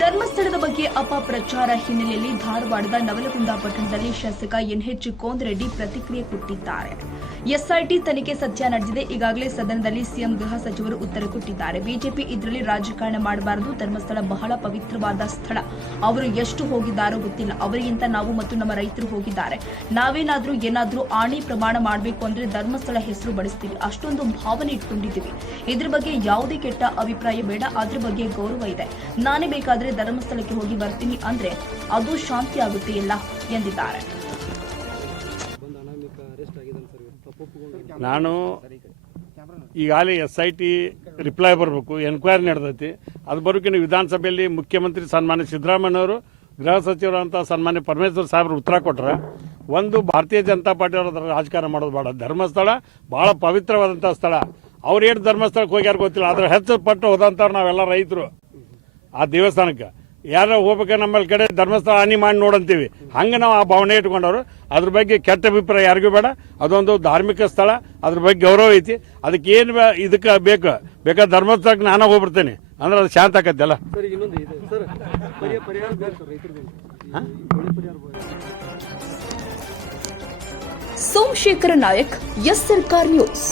ಧರ್ಮಸ್ಥಳದ ಬಗ್ಗೆ ಅಪಪ್ರಚಾರ ಹಿನ್ನೆಲೆಯಲ್ಲಿ ಧಾರವಾಡದ ನವಲಗುಂದ ಪಟ್ಟಣದಲ್ಲಿ ಶಾಸಕ ಎನ್ಎಚ್ ಕೋಂದ್ರೆಡ್ಡಿ ಪ್ರತಿಕ್ರಿಯೆ ಕೊಟ್ಟಿದ್ದಾರೆ. ಎಸ್ಐಟಿ ತನಿಖೆ ಸತ್ಯ ನಡೆದಿದೆ. ಈಗಾಗಲೇ ಸದನದಲ್ಲಿ ಸಿಎಂ ಗೃಹ ಸಚಿವರು ಉತ್ತರ ಕೊಟ್ಟಿದ್ದಾರೆ. ಬಿಜೆಪಿ ಇದರಲ್ಲಿ ರಾಜಕಾರಣ ಮಾಡಬಾರದು. ಧರ್ಮಸ್ಥಳ ಬಹಳ ಪವಿತ್ರವಾದ ಸ್ಥಳ. ಅವರು ಎಷ್ಟು ಹೋಗಿದ್ದಾರೋ ಗೊತ್ತಿಲ್ಲ. ಅವರಿಗಿಂತ ನಾವು ಮತ್ತು ನಮ್ಮ ರೈತರು ಹೋಗಿದ್ದಾರೆ. ನಾವೇನಾದ್ರೂ ಏನಾದ್ರೂ ಆಣಿ ಪ್ರಮಾಣ ಮಾಡಬೇಕು ಅಂದ್ರೆ ಧರ್ಮಸ್ಥಳ ಹೆಸರು ಬಳಸ್ತೀವಿ. ಅಷ್ಟೊಂದು ಭಾವನೆ ಇಟ್ಕೊಂಡಿದ್ದೀವಿ. ಇದ್ರ ಬಗ್ಗೆ ಯಾವುದೇ ಕೆಟ್ಟ ಅಭಿಪ್ರಾಯ ಬೇಡ. ಅದ್ರ ಬಗ್ಗೆ ಗೌರವ ಇದೆ. ನಾನೇ ಬೇಕಾದ್ರೆ ಧರ್ಮಸ್ಥಳಕ್ಕೆ ಹೋಗಿ ಬರ್ತೀನಿ ಅಂದ್ರೆ ಅದು ಶಾಂತಿ ಆಗುತ್ತೆ ಇಲ್ಲ ಎಂದಿದ್ದಾರೆ. ನಾನು ಈಗಾಗಲೇ ಎಸ್ ಐ ಟಿ ರಿಪ್ಲೈ ಬರಬೇಕು ಎನ್ಕ್ವೈರಿ ನಡೆದೈತಿ. ಅದು ಬರೋಕಿನ ವಿಧಾನಸಭೆಯಲ್ಲಿ ಮುಖ್ಯಮಂತ್ರಿ ಸನ್ಮಾನ್ಯ ಸಿದ್ದರಾಮಯ್ಯನವರು, ಗೃಹ ಸಚಿವರಂತ ಸನ್ಮಾನ್ಯ ಪರಮೇಶ್ವರ್ ಸಾಹೇಬ್ರು ಉತ್ತರ ಕೊಟ್ರೆ, ಒಂದು ಭಾರತೀಯ ಜನತಾ ಪಾರ್ಟಿ ಅವರ ರಾಜಕಾರಣ ಮಾಡೋದು ಬೇಡ. ಧರ್ಮಸ್ಥಳ ಭಾಳ ಪವಿತ್ರವಾದಂಥ ಸ್ಥಳ. ಅವ್ರು ಏನು ಧರ್ಮಸ್ಥಳಕ್ಕೆ ಹೋಗ್ಯಾರ ಗೊತ್ತಿಲ್ಲ, ಆದ್ರೆ ಹೆಚ್ಚು ಪಟ್ಟು ಹೋದಂಥವ್ರು ನಾವೆಲ್ಲ ರೈತರು. ಆ ದೇವಸ್ಥಾನಕ್ಕೆ. ಯಾರೋ ಹೋಗ್ಬೇಕು ನಮ್ಮಲ್ಲಿ ಕಡೆ ಧರ್ಮಸ್ಥಳ ಹಾನಿ ಮಾಡಿ ನೋಡಂತೀವಿ. ಹಂಗೆ ನಾವು ಆ ಭಾವನೆ ಇಟ್ಕೊಂಡವ್ರು. ಅದ್ರ ಬಗ್ಗೆ ಕೆಟ್ಟ ಅಭಿಪ್ರಾಯ ಯಾರಿಗೂ ಬೇಡ. ಅದೊಂದು ಧಾರ್ಮಿಕ ಸ್ಥಳ. ಅದ್ರ ಬಗ್ಗೆ ಗೌರವ ಐತಿ. ಅದಕ್ಕೆ ಏನು ಇದಕ್ಕೆ ಬೇಕು? ಬೇಕಾದ್ರೆ ಧರ್ಮಸ್ಥಳಕ್ಕೆ ನಾನು ಹೋಗ್ಬಿಡ್ತೇನೆ. ಅಂದ್ರೆ ಅದು ಶಾಂತ ಆಕತ್ತಲ್ಲ. Somashekhara Nayak S Sarkar news.